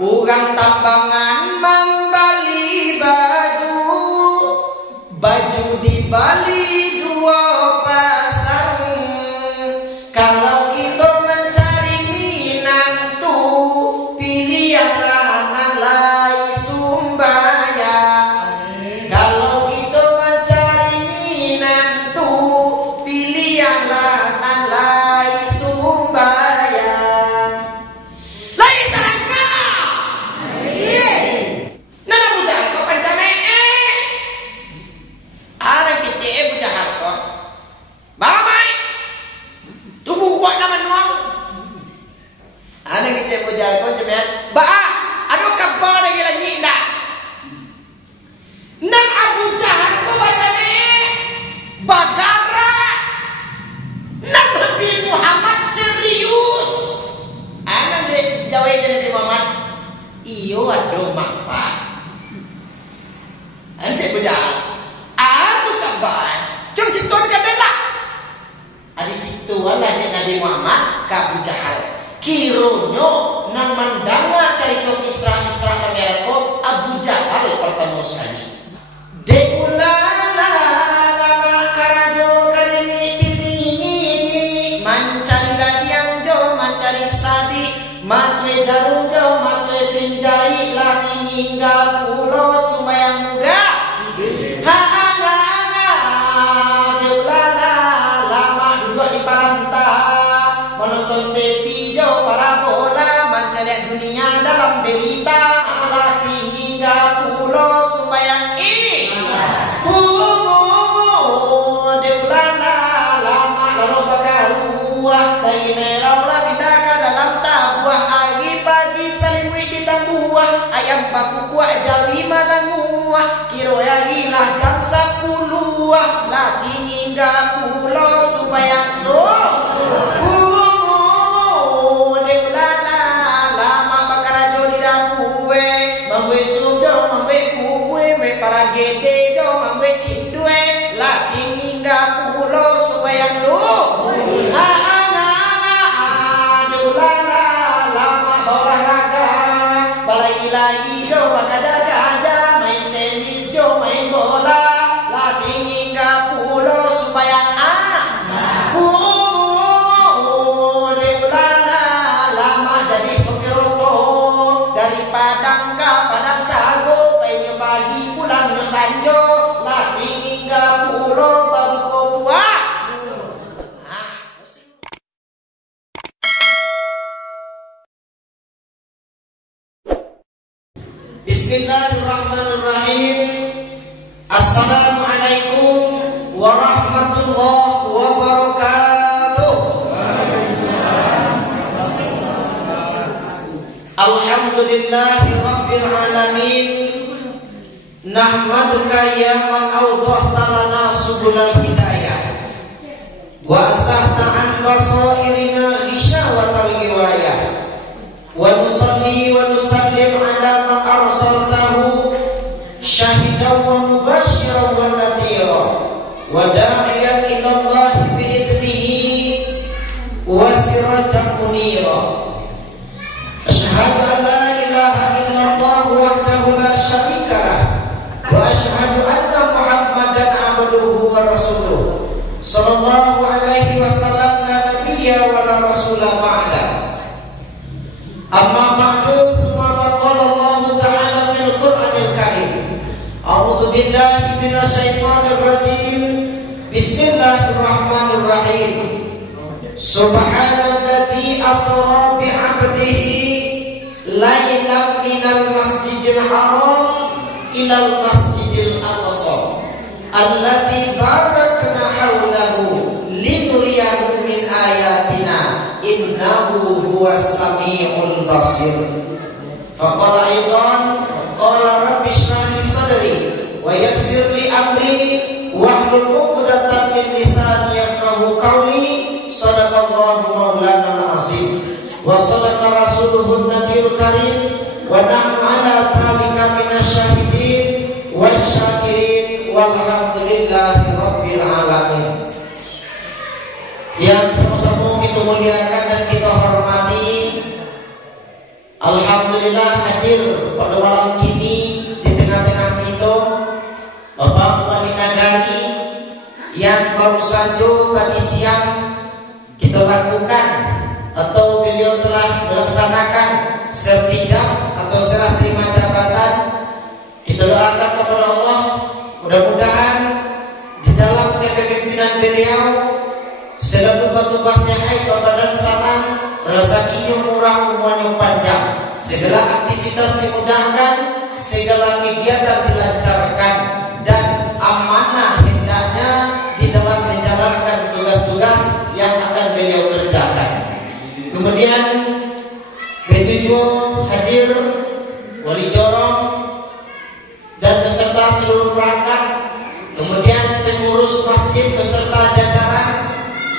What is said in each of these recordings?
Urang tambangan membeli baju dibeli 2 pasang. Kalau kita mencari minantu, pilih yang lanang lai sumbayang. Kalau kita mencari minantu, pilih yang lanang lai sumbayang. Lai terangka. Nana bujang kau pancame. Anak kecil bujang kau. Bamai. Tubuh kuat nama nuang. Anak kecil bujang kau cemen. Ba, aduh kabar lagi lagi dah. Nang Abu Jahal kau pancame. Bagara. Nang Nabi Muhammad serius. Anak Jawa Nabi Muhammad. Iyo aduh manfaat. Ante bujang. Aduh kabar. Cuma ciptaan kadalah. Ada ciptaan lah Nabi Muhammad ke Abu Jahal. Kironyo nang mandanga cerita Isra Mereko Abu Jahal pertama sekali. Deulala lama karajo kalini ini mancari ladiang jo mancari sabi matwe jarum jo matwe pinjai lagi hingga pulau sumayang muga. Deulala lama duduk di parantah menonton TV jo parabola mencari dunia dalam berita lagi hingga pulau sumayang ini. Deulala lama lalu bagaruah dari meraulah pindahkan dalam tabuah pagi salimui di tambuah ayam baku kuah jawi mananguah kiro yagilah jam 10 lagi hingga pulau subayang so. Deulala lama bakarajo di dapue mambwe sujo mambwe kubwe me para gede jo mambwe cindue lagi hingga pulau subayang do. Deulala lama olahraga balai lagi jo bakadaga aja main tenis jo main bola lagi hingga pulau subayang Deulala lama jadi sopir oto dari Padang ke Padang Sago pengen pagi pulang Sanjo lagi hingga pulau Bangkopua. Bismillahirrahmanirrahim. Assalamualaikum warahmatullahi wabarakatuh. Alhamdulillahi rabbil alamin. Nahmaduka ya man awdahta lana subulal hidayah wa asahta an basairina ghishawatal riwayah wa nusalli wa nusallim ala man arsaltahu syahidan wa mubasyiran wa nadhira wa da'iyan ila Allah bi idnihi wa sirajan munira. Asyhadu an la ilaha illallah wahdahu la syarika lah wa asyhadu anna Muhammadan abduhu wa rasuluh sallallahu alaihi wasallam la nabiyya wa la rasula ba'da. Amma ba'du thumma faqala Allah ta'ala fil Qur'anil Karim. A'udzu billahi minasy syaithanir rajim. Bismillahirrahmanirrahim. Subhanalladzi asra bi 'abdihi lailan minal masjidil haram ilal masjidil aqsa alladzi barakna hawlahu linuriyahu min ayatina innahu huwas samiul basir. Faqala aidan qala rabbi shrah li sadri wa yassir li amri wahlul 'uqdatam min lisani yafqahu qawli. Sadaqallahu maulana al-azim wa sadaqa rasuluhun nabiyul karim wa nahnu ala dhalika minasyahidin wasyakirin walhamdulillahi rabbil alamin. Yang sama-sama kita muliakan dan kita hormati, Alhamdulillah hadir pada malam kini di tengah-tengah kita Bapak Wali Nagari yang baru saja tadi siang kita lakukan atau beliau telah melaksanakan sertijab atau serah terima jabatan. Kita doakan kepada Allah mudah-mudahan di dalam kepemimpinan beliau selalu batu sehat badan salam, rezekinya murah, umurnya panjang, segala aktivitas dimudahkan, segala kegiatan dilancarkan, dan amanah hendaknya di dalam menjalankan tugas-tugas yang akan beliau kerjakan. Kemudian begitu hadir Wali Jorong dan beserta seluruh perangkat, kemudian pengurus masjid beserta jajaran,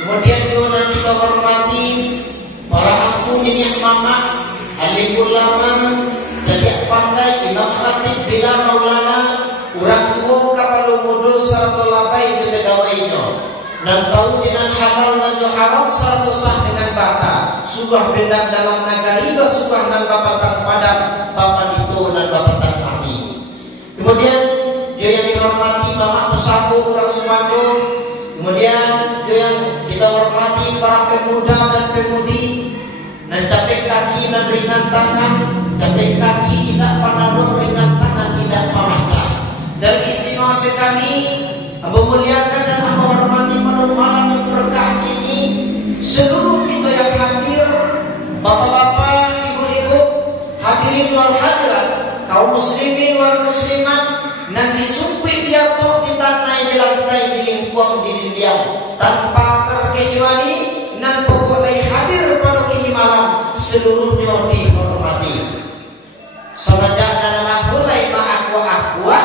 kemudian juga kita hormati para afu minyak mama, alim ulama, jadi pandai, imam khatib bila maulana, urang tua kapal umudu serta labai juga gawainya, dan tahu dengan halal dan haram serta sah dengan bata, subah bendang dalam nagari, subah dan bapatan padam, bapak itu dan bapatan kami. Kemudian dia yang dihormati Bapak Pesaku Urang Sumatera, kemudian dia yang kita hormati para pemuda dan pemudi, dan capek kaki dan ringan tangan, capek kaki tidak panadol, ringan tangan tidak pamacah. Dan istimewa sekali Abu muliakan dan Abu hormati pada malam yang berkah ini seluruh kita yang hadir, bapak-bapak, ibu-ibu, hadirin wal hadirat, kaum muslimin wal muslimat, nan disumpit dia tuh di tanah di lantai di lingkuang di diam tanpa terkecuali nan pokoknya hadir pada kini malam seluruhnya dihormati. Semenjak nama mulai aqua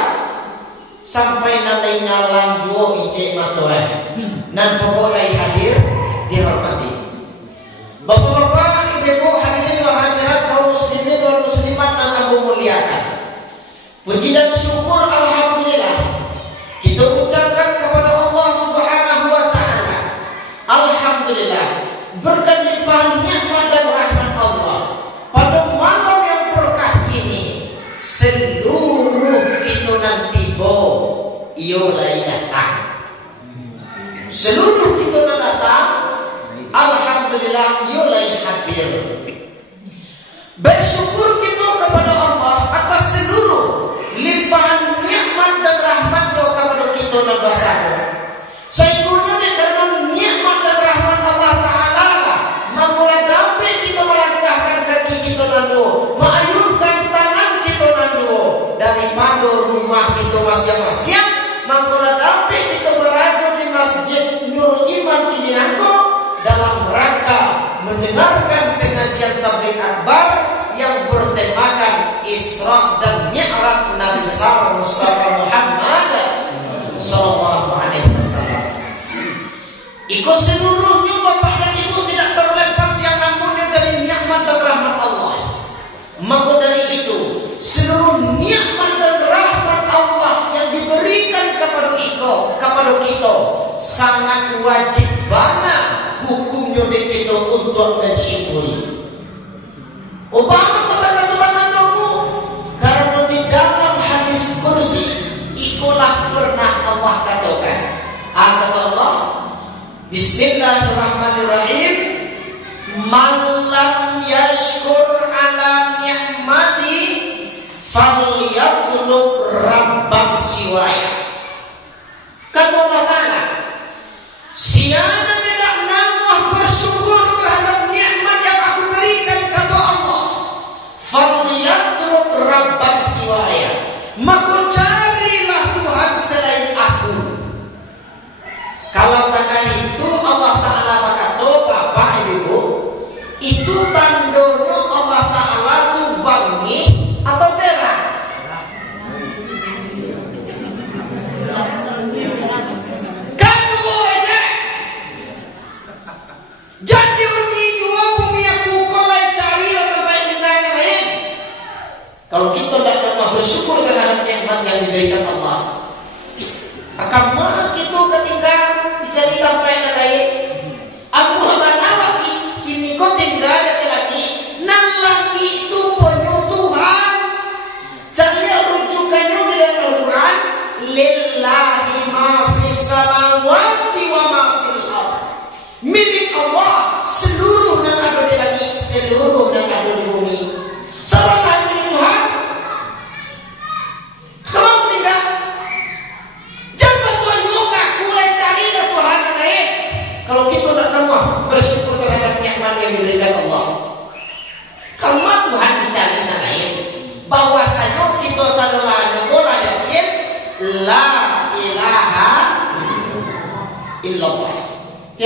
sampai nanti nyalam juo icek matoe nan pokoknya hadir dihormati. Bapak-bapak, ibu-ibu, hadirin wal hadirat, kaum muslimin wal muslimat dan Abu muliakan. Puji dan syukur alhamdulillah kita ucapkan kepada Allah Subhanahu wa taala. Alhamdulillah berkat limpahan nikmat dan rahmat Allah pada malam yang berkah ini seluruh kita nanti iyo lain datang. Seluruh kita datang, alhamdulillah iyo lain hadir. Bersyukur kita kepada Allah atas seluruh limpahan nikmat dan rahmat kepada kita dan bersama. Sehingga karena nikmat dan rahmat Allah Taala, maka dapat kita melangkahkan kaki kita nandu, mengayunkan tangan kita nandu daripada rumah kita masing-masing, maka dapat kita berada di masjid Nurul Iman ini nandu dalam rangka mendengarkan pengajian tabligh akbar yang bertemakan Isra dan Mi'raj Nabi besar Mustafa Muhammad sallallahu alaihi wasallam. Ikut seluruhnya Bapak dan Ibu tidak terlepas yang namanya dari nikmat dan rahmat Allah. Maka dari itu seluruh nikmat dan rahmat Allah yang diberikan kepada kita sangat wajib banget hukumnya di kita untuk mensyukuri. Obama katakan kepada kamu, karena di dalam hadis kursi itulah pernah Allah katakan. Kata Allah, Bismillahirrahmanirrahim, man lam yashkur ala ni'mati falyatlub rabban siwaya. Kata Allah Ta'ala, siapa tidak nampak bersyukur terhadap nikmat yang aku berikan, kata Allah, falyatlub rabban siwaya, maka carilah Tuhan selain aku. Kalau kata itu Allah Ta'ala berkata, Bapak Ibu, itu tandanya Allah Ta'ala itu bangi atau perak? Kan aja. Jadi ini juga bumi aku kolai cari atau yang lain. Kalau kita tidak dapat bersyukur terhadap nikmat yang diberikan Allah, akan mana kita ketinggalan dicari sampai lain. Aku hamba nawa kini kau tinggal ada lagi, nan lagi itu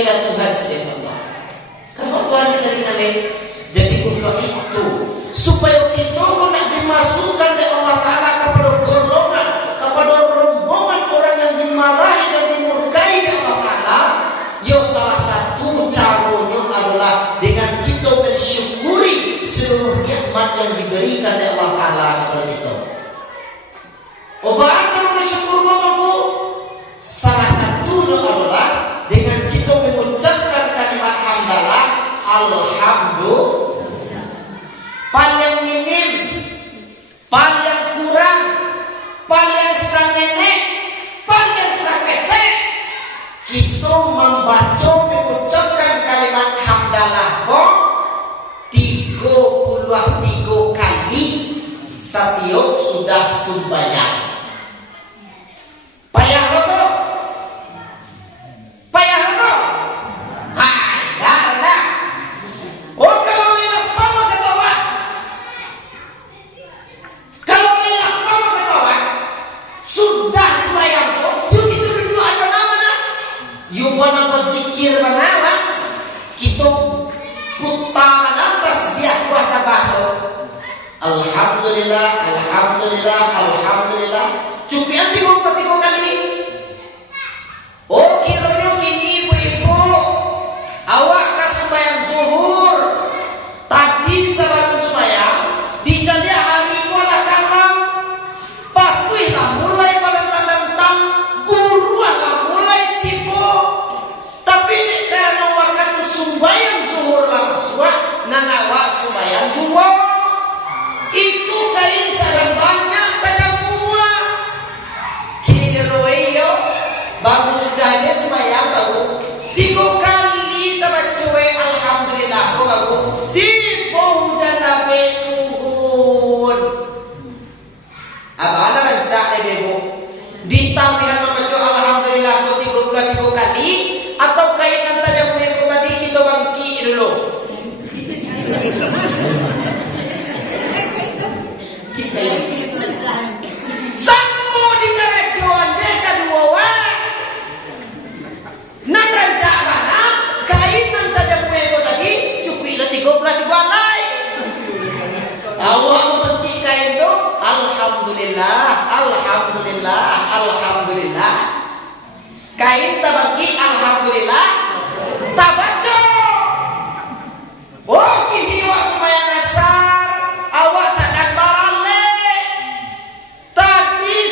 kepada Tuhan selain Allah. Kalau Tuhan jadi nanti, jadi untuk itu supaya kita nak dimasukkan oleh Allah Taala kepada golongan, kepada rombongan orang yang dimarahi dan dimurkai oleh Allah Taala. Yo salah satu caranya adalah dengan kita mensyukuri seluruh nikmat yang diberikan oleh Allah Taala kepada kita. Bagaimana bersyukur Bapak? Salah satunya adalah dengan kita mengucapkan kalimat hamdalah, alhamdulillah. Paling minim, paling kurang, paling sangenek, paling sakete, kita membaca mengucapkan kalimat hamdalah kok 33 kali setiap sudah sembahyang. Payah betul? Payah betul? Dah. Oh, kalau ilah pama ketawa. Kalau ilah pama ketawa, sudah sembahyang kok. Yuk kita berdua aja nama. Yuk mana berzikir mana? Kita putar atas dia kuasa bahu. Alhamdulillah, alhamdulillah, alhamdulillah. Cukup yang 33 kali. Oh, kiranya gini ibu-ibu, awak ke sembahyang zuhur. Tadi sebelum sembahyang, dijadinya hari kuala kalam. Patuhilah mulai pada tandang-tang, guruanlah mulai tipu. Tapi ini karena waktu sembahyang zuhur lama suah, nanawa sembahyang dua. Itu kain sadang banyak tajam buah. Kiroyo bagus sudah dia sembahyang baru 3 kali tabacuwe alhamdulillah kok baru tipu dan nabi turun. Apa ada rencana debo ditambahan membaca alhamdulillah kok 33 kali atau kainan tajam buah itu tadi kita bangki dulu. Kita yang sampo di karajuan jika dua wak nan rancak mana kain nan tajam puego tadi cukup 13 balai awak mempetik kain tu alhamdulillah alhamdulillah alhamdulillah kain tabaki alhamdulillah tabaco oh kini wak sembahyang asar awak sadar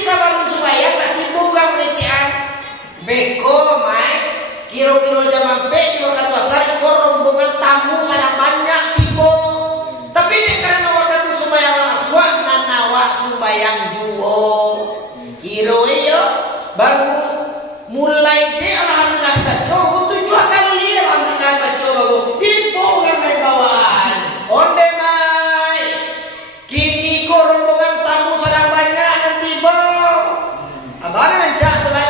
sebelum sembahyang tak tipu orang pelecehan beko mai kira-kira jam sampai di waktu asar ikut rombongan tamu sangat banyak tipu tapi ini karena waktu sembahyang aswak dan awak sembahyang juo kira iyo baru mulai ke alhamdulillah baca 7 kali alhamdulillah baca baru tipu yang main bawaan onde mai kini ko rombongan tamu sangat banyak dan tipu abang rancak tu kan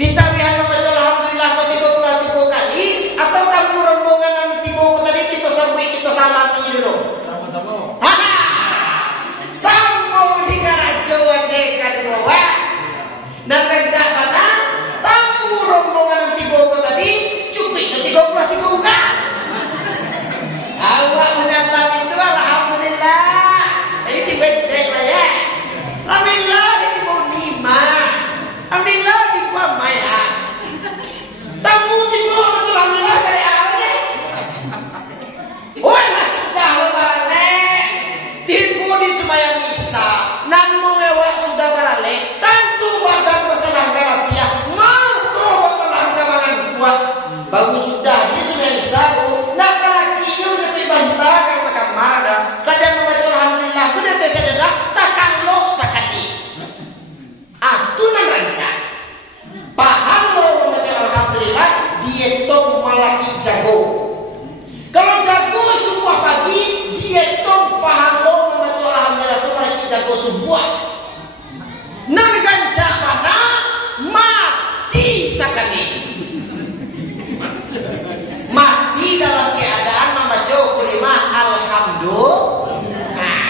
ditabihan membaca alhamdulillah kau 33 kali atau tamu rombongan yang tipu tadi kita sambui kita salami dulu sama-sama sambung di karajuan dekat dua dan rancak mana tamu rombongan yang tipu tadi cukup 33 kan awak mendalam itu alhamdulillah ini tiba-tiba lah ya alhamdulillah alhamdulillah di buah maya tamu di buah alhamdulillah dari awal oh sudah lebaran tipu di sembahyang isya namu ewa sudah barale tentu warga masalah karatia mantu masalah kamangan kuat bagus sudah di sembahyang isya nak karakiyo lebih bantakan makan mada saja membaca alhamdulillah itu dia tersedadak takkan lo sakati atunan rancak paham lo membaca alhamdulillah dia tong malaki jago kalau jago semua pagi dia tong paham lo membaca alhamdulillah itu malaki jago semua nan rancak mana mati sekali mati dalam keadaan membaca kalimah alhamdulillah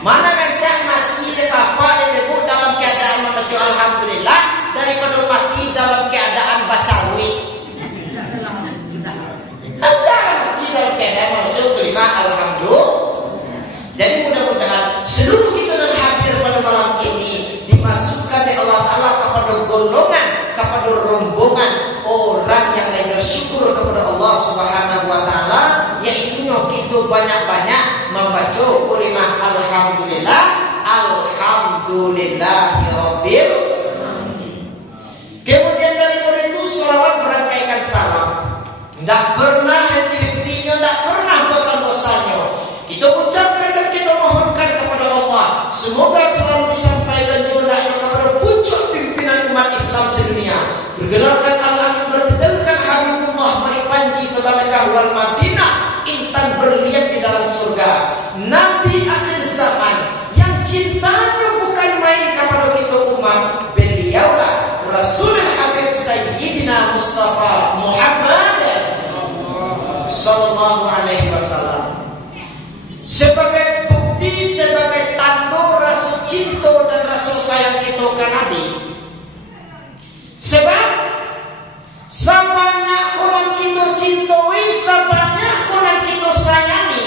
mana rancak mati de bapak de ibu dalam keadaan membaca alhamdulillah daripada mati dalam keadaan baca wi Dan mudah-mudahan seluruh kita yang hadir pada malam ini dimasukkan oleh Allah Ta'ala kepada golongan, kepada rombongan orang yang lain bersyukur kepada Allah Subhanahu wa Ta'ala, yaitu kita banyak-banyak membaca kalimah alhamdulillah, alhamdulillahirabbil alamin. Kemudian daripada itu selawat berangkaikan salam. Tidak pernah henti-hentinya, tidak pernah bosan-bosannya. Kita ucapkan dan kita mohonkan kepada Allah, semoga selalu disampaikan doanya kepada puncak pimpinan umat Islam sedunia. Bergelarkan Allah bertitelkan Habibullah mari panji ke Mekah wal Madinah, intan berlian di dalam surga. Nabi akhir zaman yang cintanya bukan main kepada kita umat, beliaulah Rasul Habib Sayyidina Mustafa Muhammad sallallahu alaihi wasallam. Sebagai bukti, sebagai tanda rasa cinta dan rasa sayang kita ke Nabi. Sebab sebanyak orang kita cintai, sebanyak orang kita sayangi,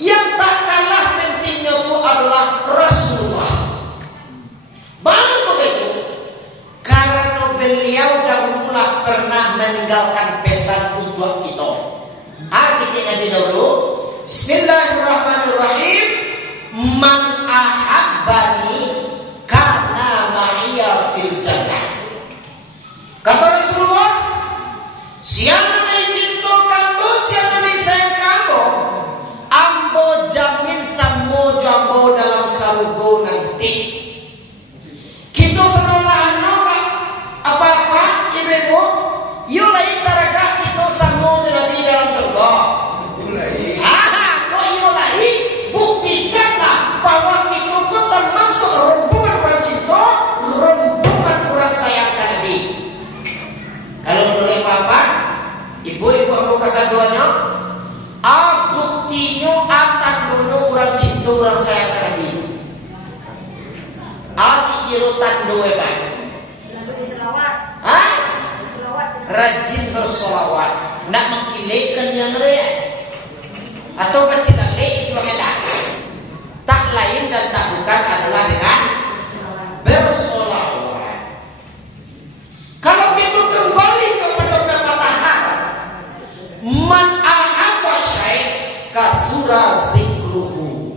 yang tak kalah pentingnya itu adalah Rasulullah. Baru begitu, karena beliau dahululah pernah meninggalkan pesan untuk kita. Kita Nabi dahulu. Bismillahirrahmanirrahim. Man ahabbani kana ma'iya fil jannah. Kata Rasulullah, siapa yang cinta kamu, siapa yang sayang kamu, ambo jamin samo jambo dalam surga nanti. Kita seolah-olah apa-apa ibu, yuk lagi tarakah kita samo Nabi dalam surga. Buktikanlah bahwa kita termasuk rombongan orang cinta, rombongan orang sayang Nabi. Kalau boleh apa, ibu-ibu aku kasih doanya, buktinya akan dulu orang cinta, orang sayang Nabi. Kirutan dua kan? Rajin bersolawat, nak mengkilekan yang lain. Atau kecilale itu hendak tak lain dan tak bukan adalah dengan bersolawat. Kalau kita kembali kepada pepatah, man ahabba syai' kasura zikruhu.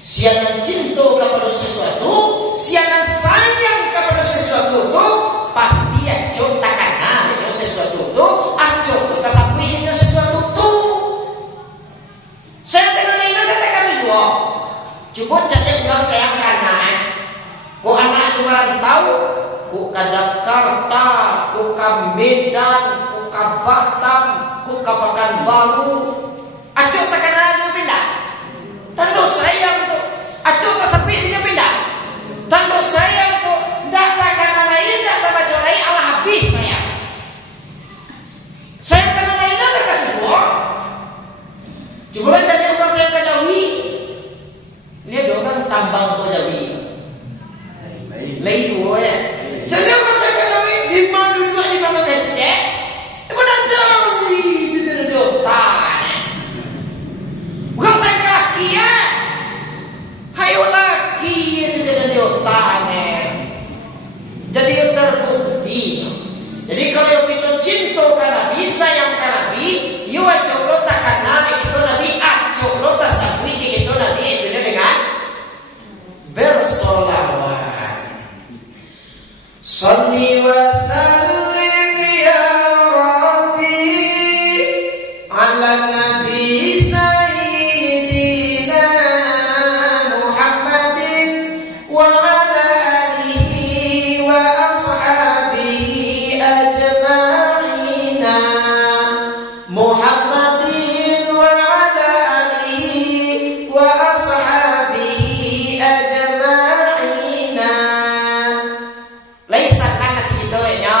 Siapa cinta kepada sesuatu, siapa sayang kepada sesuatu itu, pasti acuh takkan ada sesuatu itu, acuh kesampainya sesuatu itu. Saya tidak katakan juga. Cukup jadi bilang sayang ke anak. Ku anak itu merantau, ku ke Jakarta, ku ke Medan, ku ke Batam, ku ke Pekanbaru. Acuh takkan ada pindah. Tentu sayang tu. Acuh ke sepinya pindah. Tentu sayang tu. Tak takkan lain, tak tak baca lain, Allah habis sayang. Saya kena lain ada kan juga. Coba saja orang saya ke Jawi. Lihat orang tambang ke Jawi. Lain tu ya. Jadi orang saya ke Jawi di mana duduk di mana kecek. Mana Jawi itu dia otak. Bukan saya ke laki ya. Hayo laki itu dia otak. Jadi terbukti. Jadi kalau kita cinta karena bisa yang karena Nabi, you coba tak kenal itu Nabi, coba tak sakwi itu Nabi itu dengan bersolawat. Salli wa sallim ya Rabbi ala Nabi Sayyidina Muhammadin wa ala alihi wa ashabihi ajma'ina. Muhammadin wa ala alihi wa ashabihi ajma'ina. Laisa kana kita ya.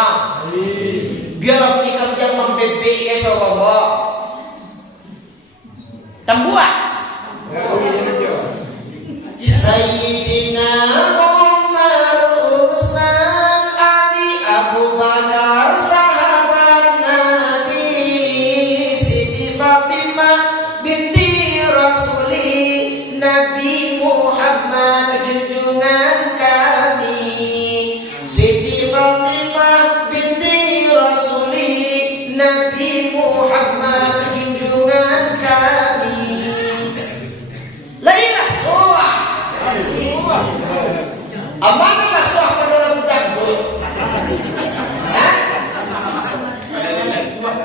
Biar kita yang membebek ke Sorobo. Tembuat. Sayyidina Umar Utsman Ali Abu Bakar sahabat Nabi Siti Fatimah binti Rasuli Nabi Muhammad junjungan kami, Siti Fatimah binti Rasuli, Nabi Muhammad junjungan kami. Lailah soa, amanah soa pada lagu dangdut.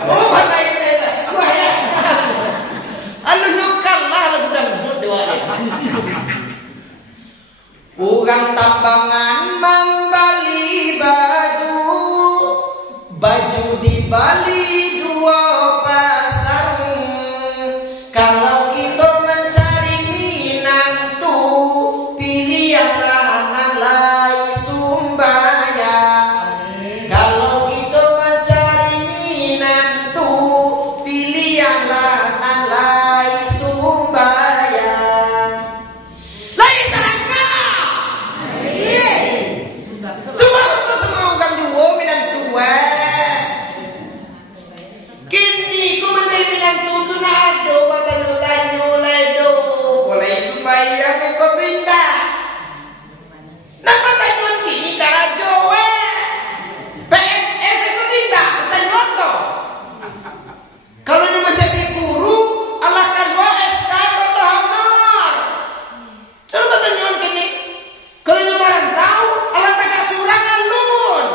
Oh, lailah soa ya. Anu nyukal lah lagu dangdut diwali. Urang tambangan membali baju, baju dibali 2 pasang. Kalau kita mencari minantu, pilih yang lanang lai sumbayang. Kalau kita mencari minantu, pilih yang lanang lai sumbayang. Lai terangka. Cuma untuk semua orang dua minantu kini ku mencari minantu tu nado batanu-tanu ledo kolai supaya kau pindah. Napa tanyuan kini karajo PNS itu pindah tanyuan to. Kalau dia menjadi guru alakan SK atau honor. Coba tanyuan kini. Kalau dia merantau alat agak surang alun.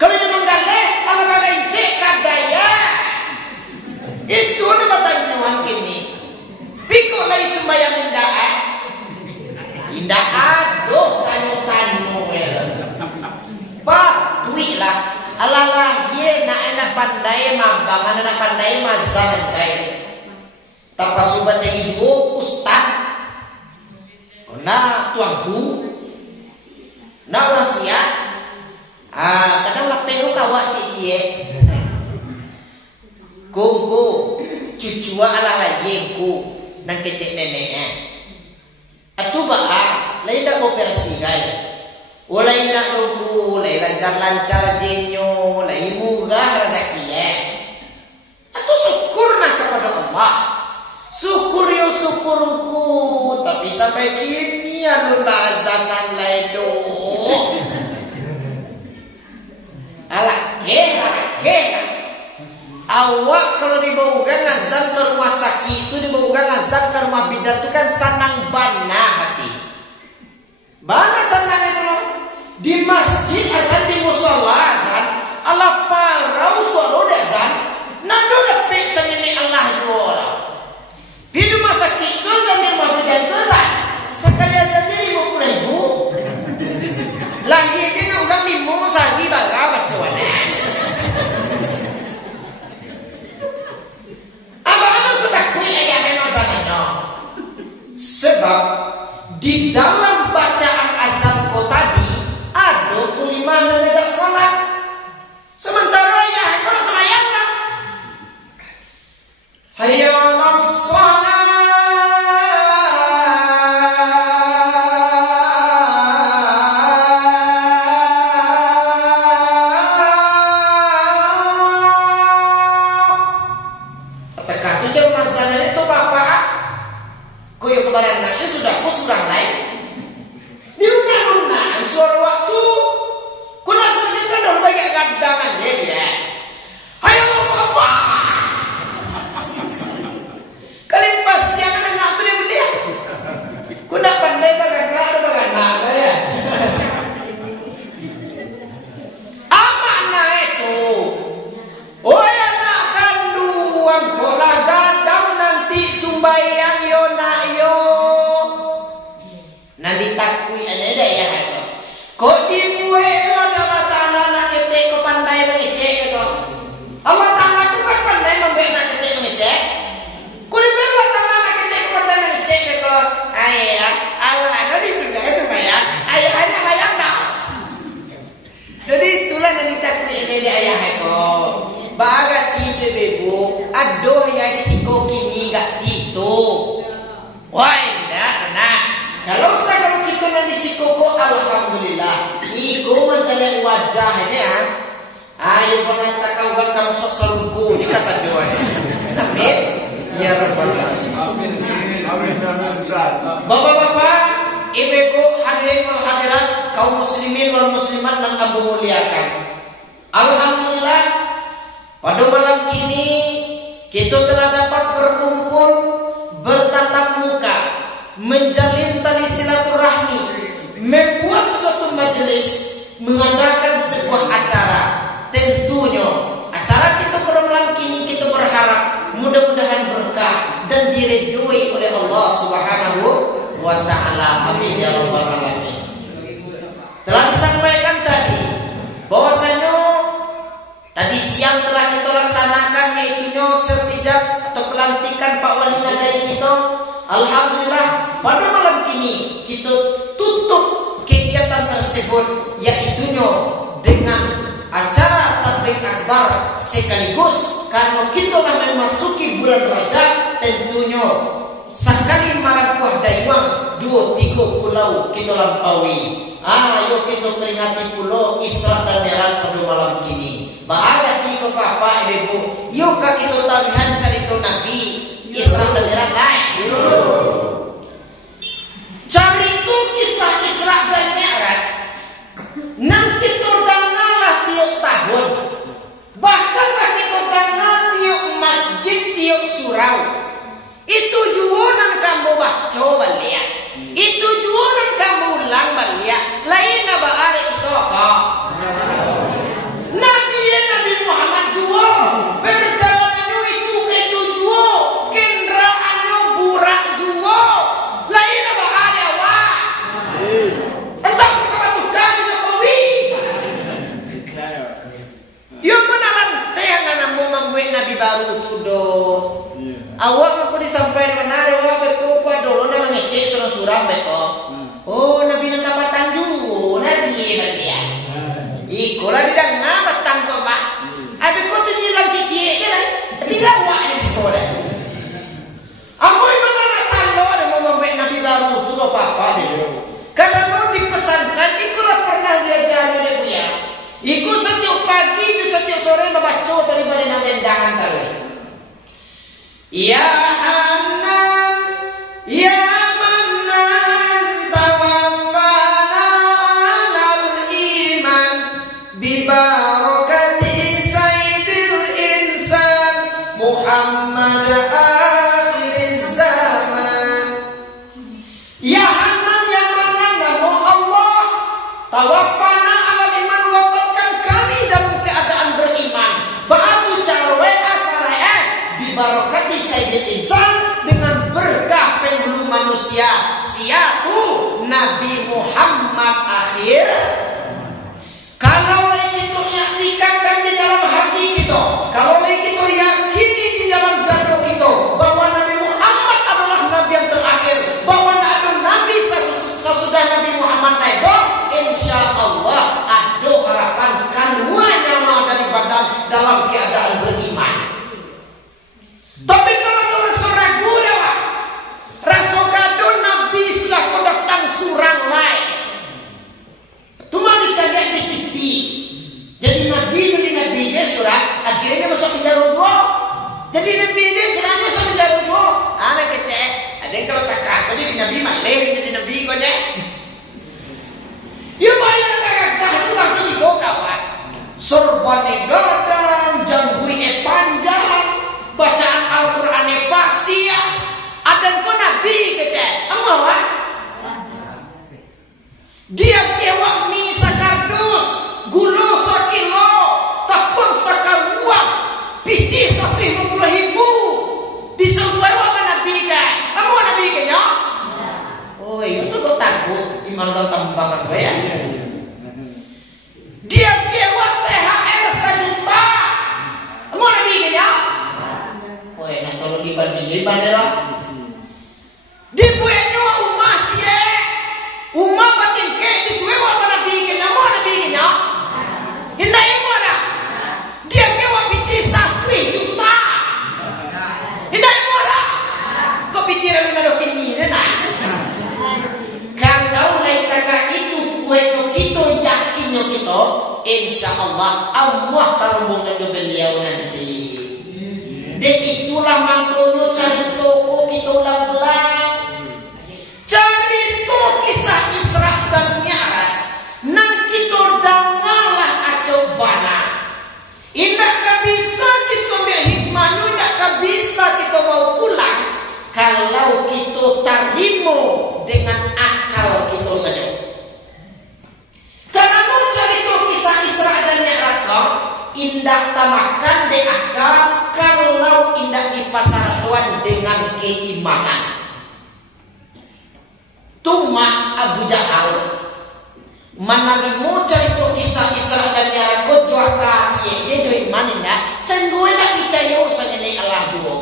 Kalau dia menggaleh alat agak incik kadaya. Itu nama tanyuan kini. Pikuk lagi sembahyang indah. Indah aduh tanu-tanu. Patui lah. Alalah ye nak anak pandai mambang, anak pandai mazhab pandai. Tapasu baca hidup ustad. Nah tuangku, nah orang siap. Kadang lapeng lu kawa cicie. Kuku cucua ala layengku nang kecek neneknya. Atu baa, lain dak operasi gay. Ulai nak lugu, lain lancar-lancar jenyo, lain murah rezekinya. Atu syukur nak kepada Allah. Syukur yo syukurku, tapi sampai kini anu lazangan ledo. Alake. Awak kalau dibawa ngazan ke rumah sakit itu dibawa ngazan ke rumah bidan itu kan sanang bana hati. Bana sanang itu loh. Di masjid azan di musola azan, Allah parau suara azan. Nado dapat sengene Allah jual. Hidup masa kita sambil maafkan dosa. Sekali saja 50.000. Lagi ini udah mimo sagi baga bacuana. Apa-apa kita takui ayat memang sananya. Sebab di dalam bacaan azan kau tadi ada kuliman yang tidak salat. Sementara ya kalau semayang lah. Hayya 'alas shalah. Tekan tu jam masalah itu bapak. Koyo kemarin nanya sudah lain. Di rumah suara waktu. Kuna sebenarnya kan orang banyak gandangan dia. Hayya Allah. Kali pas yang anak tu dia beli. Ku nak pandai bagaimana ya. Apa anak itu? Oh anak kandungan bola gadang nanti sumbayang yo nak yo. Nanti takui ada ya itu. Kok dibuat adalah tanah nak ketek ke pandai mengecek itu. Allah tanah tu kan pandai membuat nak ketek mengecek. Kurang tangan nak kita kepada nak cek itu, ayah, awak ada di surga supaya ayah ayam tak. Jadi itulah yang kita pilih ayah itu. Bagat itu bebu, aduh ya di siko kini gak itu. Wah indah, nah. Kalau kita nanti siko kok alhamdulillah, iku mencari wajahnya. Ayo kau nak kau kan kamu sok selungkuh di kasar jualnya. Tapi Ya Rabbal Alamin. Amin. Bapak-bapak, ibu-ibu, hadirin wal hadirat, kaum muslimin wal muslimat yang kami muliakan. Alhamdulillah, pada malam kini kita telah dapat berkumpul, bertatap muka, menjalin tali silaturahmi, membuat suatu majelis, mengadakan sebuah acara. Tentunya acara kita pada malam kini kita berharap mudah-mudahan berkah dan diridhoi oleh Allah Subhanahu wa ta'ala. Amin ya rabbal alamin. Telah disampaikan tadi bahwasanya tadi siang telah kita laksanakan yaitu sertijab atau pelantikan Pak Wali Nagari kita. Alhamdulillah pada malam kini kita tutup kegiatan tersebut yaitu dengan acara tabligh akbar sekaligus karena kita akan memasuki bulan Rajab, tentunya sekali marang buah dayuang 2-3 pulau kita lampaui. Ayo kita peringati pulau Isra dan Mi'raj pada malam kini. Bahaya tiga bapak ibu, yuk kita tabihan cerita Nabi Isra dan Mi'raj lain. Cari itu kisah Isra dan Mi'raj. Nang kita dengarlah tiap tahun. Bahkan kita dengar tiap masjid, tiap surau. Itu juga nang kamu baca balik. Itu juga nang kamu ulang balik. Lain apa ada itu apa? Nabi Muhammad juga perjalanannya itu juga, kendaraannya burak juga. Lain apa ada wah? Entah kebutuhan Jokowi. Yang menalan teh yang mau membuat Nabi baru itu do. Awak aku disampaikan benar, awak betul kau dulu nak ngecek surah-surah betul. Oh Nabi nak kapatan dulu, Nabi dia. Ikolah dia ngabatang tu mak. Ada kau tu nilang cici kan? Tidak awak di sekolah. Aku itu nak talo ada mau membuat Nabi baru itu do apa dia. Karena mau dipesankan, ikulah pernah diajar oleh Buya. Iku setiap pagi, itu setiap sore membaca daripada nandendangan tadi. Ya Hanan, Ya Manan, tawaffana alal iman, bibarakati sayyidil insan, Muhammad akhiriz zaman. Ya Hanan, Ya Manan, nama Allah, tawaffana alal iman, wafatkan kami dalam keadaan beriman. Batu carwe asarae bibarakati sayyidil insan, dengan berkah penghulu manusia siatu Nabi Muhammad akhir. Kalau kita yaktikan di dalam hati kita, kalau kita yakini di dalam dada kita bahwa Nabi Muhammad adalah Nabi yang terakhir, bahwa Nabi sesudah Nabi Muhammad naik, insya Allah ada harapan keluar nyawa dari badan dalam keadaan beriman. Tapi kalau rasa ragu dah, rasa kado Nabi sudah kau datang surang lain, cuma dicari di TV. Jadi Nabi dia surat akhirnya masuk penjara dua. Jadi Nabi dia surat masuk penjara dua. Anak kecil, ada kalau kakak, jadi Nabi malih jadi Nabi kau deh. Ya banyak kakak itu nanti dibawa kawan. Sorbannya gadang, jangguinya panjang, bacaan Al-Qurannya pasti. Ada pun Nabi kecil, amawan. Dia kewak mi sakardus, gulu sakilo, tapun sakaruang, piti 150.000. Disuruh apa Nabi kan? Kamu Nabi kan ya? Oh itu kok takut iman lo tambangan gue ya? Dia kewak THR 1 juta. Kamu Nabi kan ya? Oh enak kalau dibagi bandera. Dibuatnya umat dia, umat batin ke disuruh apa Nabi kan? Kamu Nabi kan ya? Hindai mana? Dia kewak piti 1 juta. Hindai mana? Kau pikiran mana kini nak? Kalau lain itu kue kita yakinnya kita, insya Allah Allah sambung dengan beliau nanti. Dek itulah makanya cari toko kita ulang-ulang. Cari toko kisah Isra dan Mi'raj. Nang kita dangalah acobana. Indah bisa kita ambil hikmahnya, indah bisa kita bawa pulang. Kalau kita tarimo dengan akal kita saja. Karena mau cari toko kisah Isra dan Mi'raj indah tamakan de akal kalau indah dipasarkan dengan keimanan. Tuma Abu Jahal manalimu cerita kisah Isra dan Mi'raj ko jua kasih dia jo iman indah sanggup nak percaya usahanya ni Allah dua.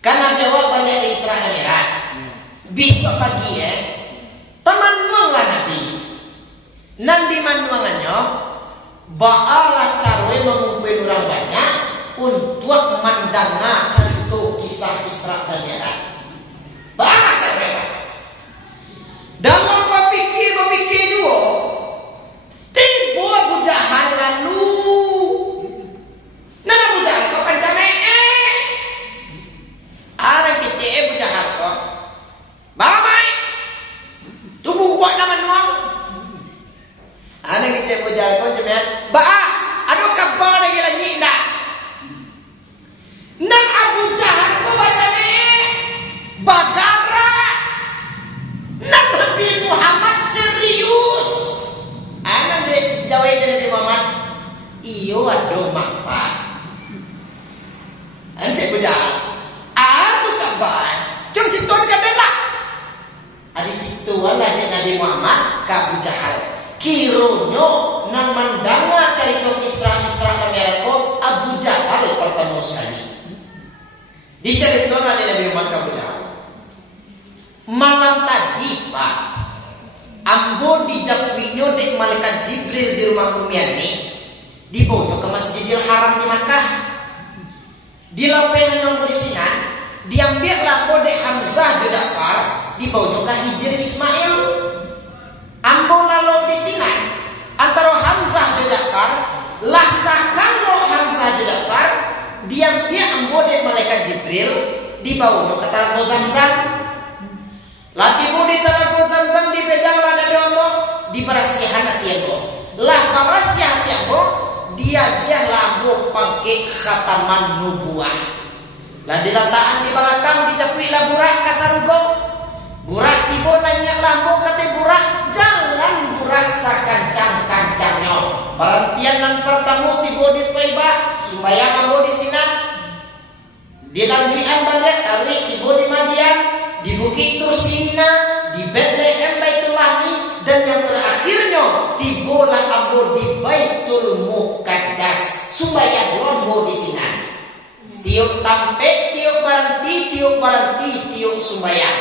Karena jawab balik di Isra dan Mi'raj besok pagi teman nuanglah Nabi nan di manuangannya ba'alah carwe mengumpulkan orang banyak untuk mendengar cerita kisah Isra dan Mi'raj. Ba'alah carwe dalam berpikir dua tiba Abu Jahal lalu nana Abu Jahal kau pancame anak kecil Abu Jahal kau bamai tubuh kuat nama nuang anak kecil Abu Jahal kau cemen aduh kabar lagi lagi nak nan Abu Jahal kau pancame bagara nan Nabi Muhammad serius. Anak jawab dari Muhammad, iyo ado mapan. Ante bujal, aku kabar. Cuma ciptaan kadang-kadang. Ada ciptaan dari Nabi Muhammad ke Abu Jahal. Kironyo nang mandanga cerita Isra dan Mi'raj Abu Jahal pertama sekali. Diceritakan dari Nabi Muhammad ke Abu Jahal. Malam tadi Pak ambo dijapuinyo dek malaikat Jibril di rumah Umiani dibawa ke Masjidil Haram di Makkah. Di lapangan yang berisinan diambil lampu dek Hamzah bin Ja'far dibawa ke Hijri Ismail. Ambo lalu di sini antara Hamzah bin Ja'far lah kalau Hamzah bin Ja'far diambil ambo dek malaikat Jibril dibawa ke Talaga Zamzam. Lati budi Talaga Zamzam di pedang ada domo di perasihan hati aku. Lah perasihan hati aku dia lambu pakai khataman nubuah. Lah diletakkan di belakang dicapui lah burak kasarugo. Burak tiba nanya lambu kata burak jalan burak sakancang-kancangnya. Perhentian dan pertemu tiba di Taibah supaya ambo di sinan. Dilanjuan balik tarik tiba di Madian. Di Bukit Tursina, di Bethlehem Baitul Lahmi, dan yang terakhirnya tibolah ambo di Baitul Muqaddas supaya ambo di sini. Tiup tampe, tiup baranti, tiup sembayang.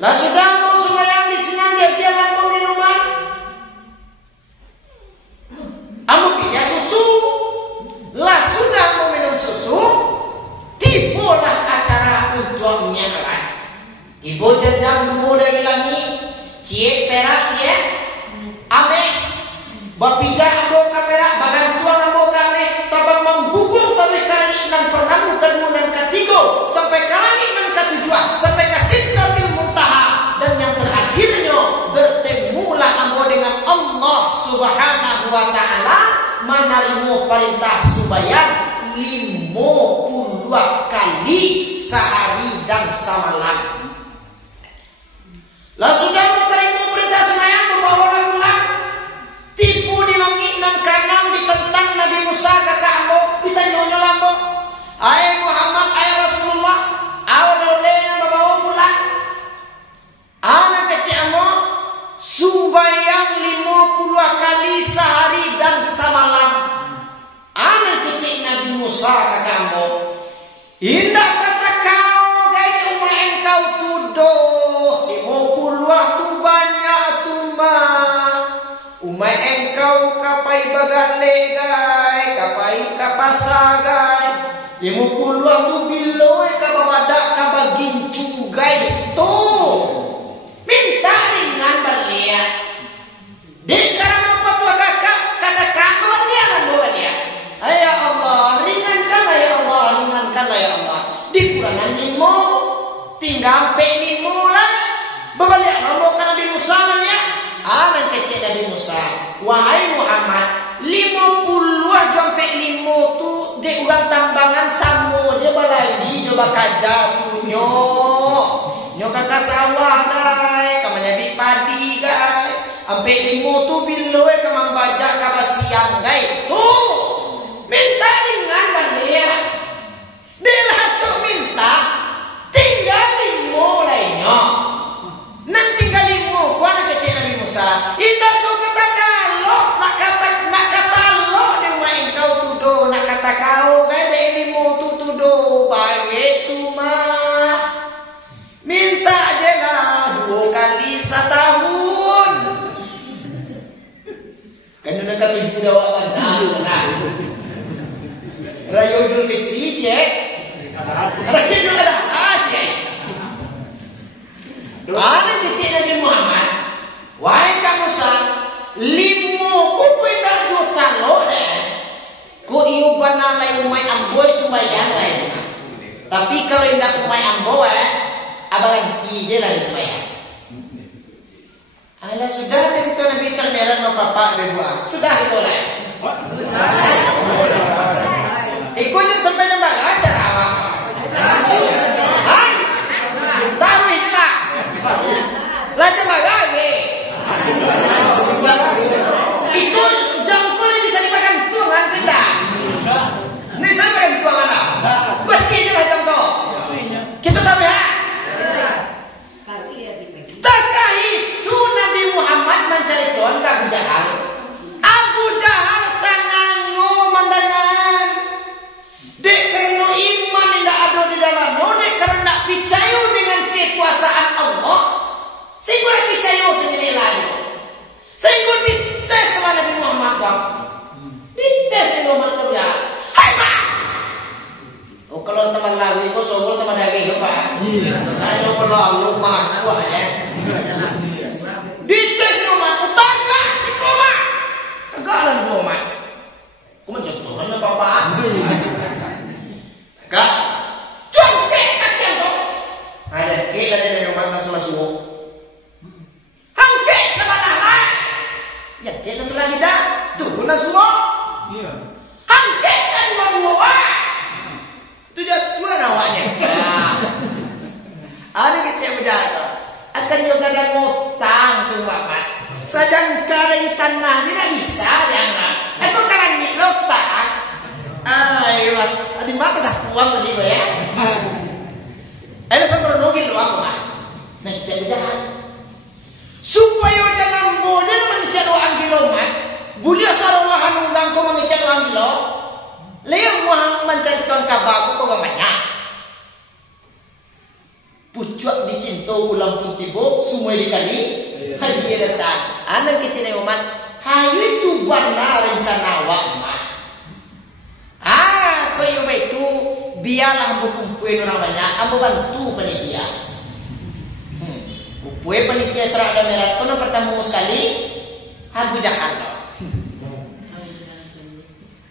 Lah sudah ambo sembayang di sini dia ambo minuman. Ambo pilih susu. Lah sudah ambo minum susu, tibolah acara untuk Mi'raj. Ibu jam 2 dari langit, cie perak cie, ame, berpijak ambo kamera, bagan tuang ambo kame, tabang membukul dari kali dan pertama, kedua dan ketiga, sampai kali dan ketujuh, sampai ke Sidratil Muntaha, dan yang terakhirnya bertemulah ambo dengan Allah Subhanahu wa Ta'ala, menerima perintah sembahyang 50 kali sehari dan semalam. Lah sudah menerima perintah sembahyang membawa pulang. Tipu di langit dan kanan ditentang Nabi Musa kata ambo ditanya lambo. Ai Muhammad, ai Rasulullah, awalnya membawa pulang. Anak kecil ambo sembahyang 50 kali sehari dan semalam. Anak kecil Nabi Musa kata ambo, indah kata kau gaya umai engkau tuduh. Waktu banyak tumba umai engkau kapai bagat legai kapai kapasagai 50 waktu biloi kababadak kabagin cugai tuh minta ringan balia dek karena apa tua kakak kata kakak balia lah balia ayah Allah ringankan ayah wahai Muhammad, 50 sampai 5 tu dek urang tambangan samo dia balai coba kaja punyo. Nyo kakak sawah dai, kamanya bi padi gai. Ampe 5 tu biloe kamang baja kabasiang gai. Tu minta ringan balik. Delah cok minta tinggal 5 lainnya. Nan tinggal 5 kuana kecil Nabi Musa. Indah tu kata kalau nak kata lo dia main kau tuduh nak kata kau gai dek 5 tu tuduh baik tu mah. Minta aja lah 2 kali setahun. Kan nak 7 dakwah nah. Raya Idul Fitri cek. Ada kita ada aja. Doa dicek Nabi Muhammad. Wahai kamu Musa, 5 ku indah juta lo deh. Ku iu banalai umai amboy sembahyang lain. Tapi kalau indah umai amboy abang je lah sembahyang. Alah sudah cerita Nabi Salmeran sama papa berdua. Sudah itu lah. Ikutnya sampai nambah acara awak. Hah? Tahu itu lah. Lah cuma gawe. Itu jangkul bisa dipakai tuangan pindah. Ini saya pakai tuangan lah. Berarti itu lah jangkul. Kita tahu ya. Terkait itu Nabi Muhammad mencari Tuhan ke Abu Jahal. Abu Jahal tanganmu mendengar. Dek kerana iman tidak ada di dalammu. Dek kerana percaya dengan kekuasaan Allah. Sehingga dia percaya sendiri lain. Sehingga dites sama Nabi Muhammad. Dites Nabi Muhammad ya. Hai Pak. Oh kalau teman lagu itu sobol teman daging Pak. Ayo kalau mah gua ya. Dites rumah utangga si koma. Kagalan rumah. Kuma jatuhan na papa. Kak. Jongke kakek to. Ada kita dari rumah nasi masuk. Hangke sebelah. Ya kita selagi dah. Tuh na semua. Iya. Hangke kan dua. Itu dia namanya. Ada kecil berjatuh. Akan juga ada ngutang tuh Bapak. Sajang kali tanah ini tak bisa jangan. Aku kan ni lotak. Ayo, adi mak sah uang tadi ya. Ada sampai nongil doang Pak. Nah cek berjalan. Supaya jangan boleh mencari doang kilomat. Bulia sarullah hanunggang ko mencari doang kilo. Leo mencari tuan kabaku kau banyak. Pucuk dicinta ulang pun tiba semua dikali hadiah datang anak kecil umat hayu itu warna rencana awak mah kau itu biarlah berkumpul orang banyak ambo bantu panitia kumpul panitia Serada Merah kono pertama sekali Abu Jahal